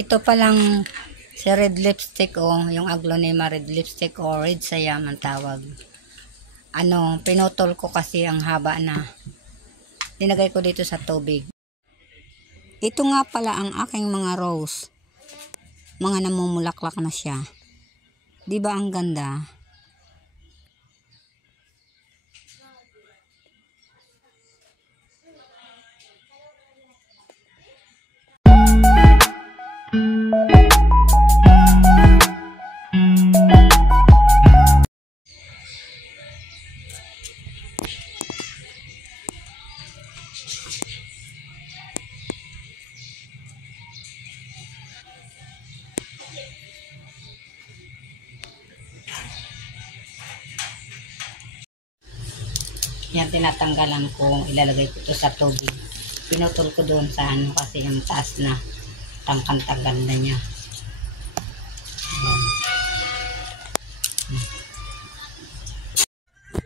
Ito palang si red lipstick yung Aglonema red lipstick o red sayam ang tawag. Pinutol ko kasi ang haba na. Dinagay ko dito sa tubig. Ito nga pala ang aking mga rose. Mga namumulaklak na siya. 'Di ba ang ganda? Yan, tinatanggalan ko, ilalagay ko ito sa tubig. Pinutol ko doon sa kasi yung taas na tangkang-tanggal na niya. Yan.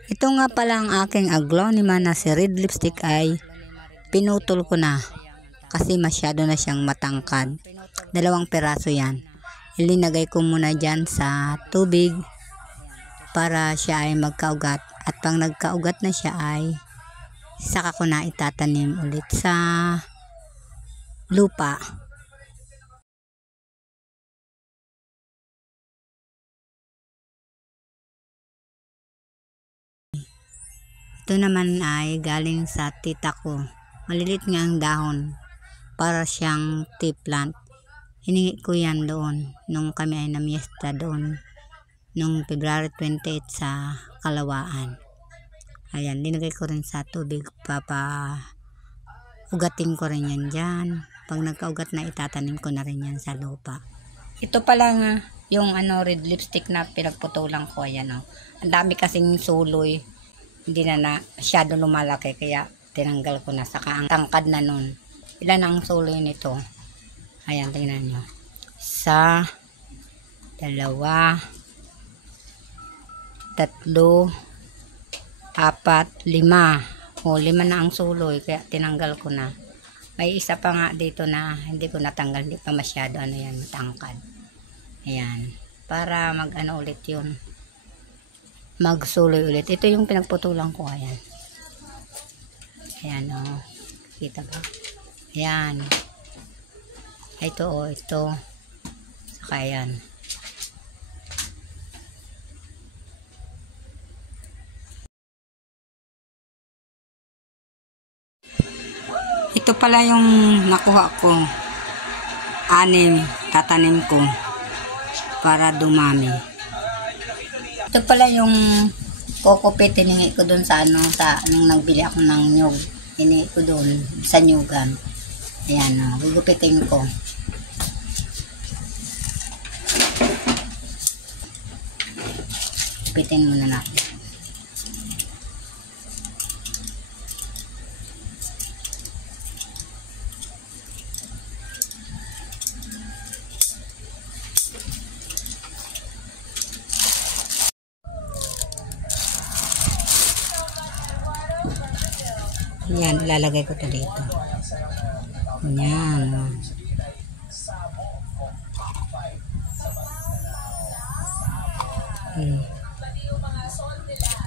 Ito nga pala ang aking Aglonema na si red lipstick ay pinutol ko na kasi masyado na siyang matangkad. 2 piraso yan. Ilinagay ko muna dyan sa tubig para siya ay magkaugat. At pang nagkaugat na siya ay saka ko na itatanim ulit sa lupa. Ito naman ay galing sa tita ko. Malilit nga ang dahon para siyang tea plant. Hiningi ko yan doon nung kami ay namiesta doon nung February 28 sa Kalawaan. Ayan, linagay ko rin sa tubig. Ugatin ko rin yan dyan. Pag nagkaugat na, itatanim ko na rin yan sa lupa. Ito pala nga yung red lipstick na pinagputulan ko. Ayan, ang dami kasing suloy. Hindi na masyado lumalaki, kaya tinanggal ko na. Saka ang tangkad na nun. Ilan ang suloy nito? Ayan, tingnan nyo. 1, 2, 3, 4, 5. 5 na ang suloy, kaya tinanggal ko na. May isa pa nga dito na hindi ko natanggal, hindi pa masyado yan, matangkad. Ayan, para ulit yun, magsuloy ulit. Ito yung pinagputulan ko. Ayan, ayan kita ba? Ayan, ito ito, saka ayan. Ito pala yung nakuha ko. 6 tatanim ko para dumami. Ito pala yung kokopit, hiningi ko dun sa nung nagbili ako ng nyug. Hiningi ko dun sa nyugan. Ayan, gugupitin ko. Gugupitin muna natin. Yan, ilalagay ko ito dito. Yan.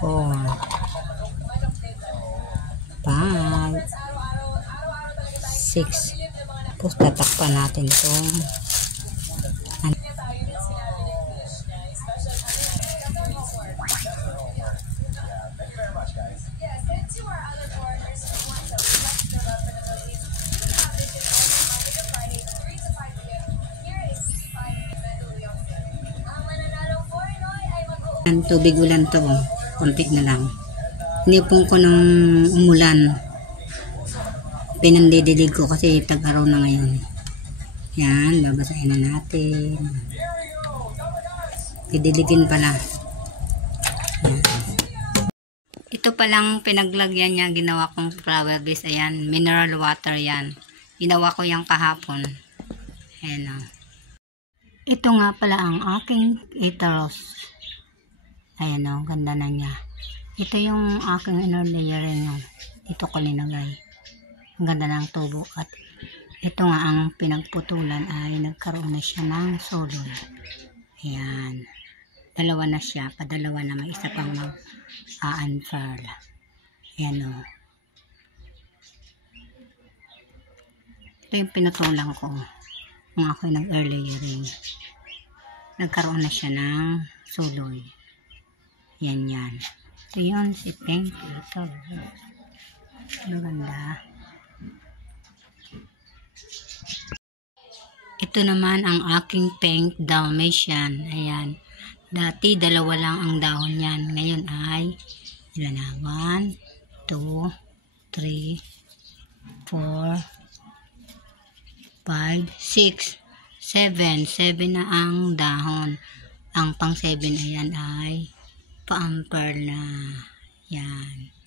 4, 5, 6. Tapos tatakpan natin ito. Tubig ulan to, konti na lang. Nipong ko nung umulan, pinandidilig ko kasi tag-araw na ngayon. Yan, babasahin na natin. Didiligin pala. Yan. Ito palang pinaglagyan niya, ginawa kong flower base. Ayan, mineral water yan. Ginawa ko yung kahapon. Ayan o. Ito nga pala ang aking itaros. Ayan o, ganda na niya. Ito yung aking inner layering. Dito ko linagay. Ang ganda ng tubo at Ito nga ang pinagputulan ay nagkaroon na siya ng sulod. Ayan. Dalawa na siya. Padalawa na, may isa pang mag-unfurl. Ayan o. Ito yung pinutulan ko. Kung ako'y nag-early layering. Nagkaroon na siya ng suloy. Yan. Ito yun, si Pink. Ito. Maganda. Ito naman ang aking Pink Dalmatian. Ayan. Dati dalawa lang ang dahon yan. Ngayon ay ilan na? 1, 2, 3, 4, 5, 6, 7. 7 na ang dahon. Ang pang 7 ayan ay pa-amper na. Yan.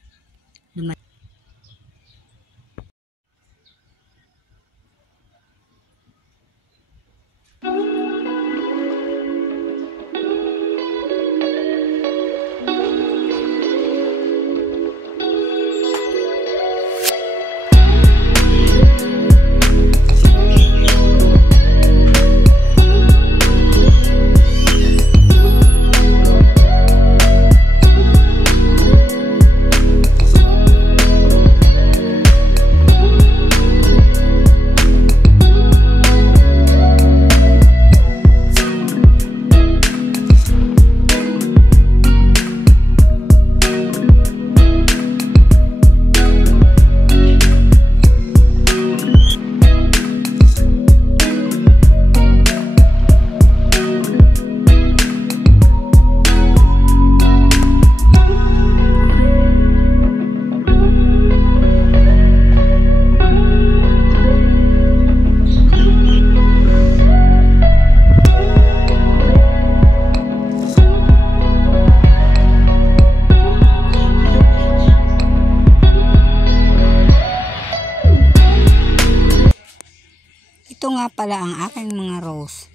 Ito nga pala ang aking mga rose.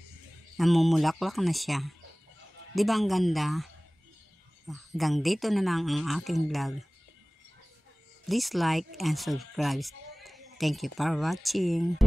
Namumulaklak na siya. Di ba ang ganda? Hanggang dito na lang ang aking vlog. Please like and subscribe. Thank you for watching.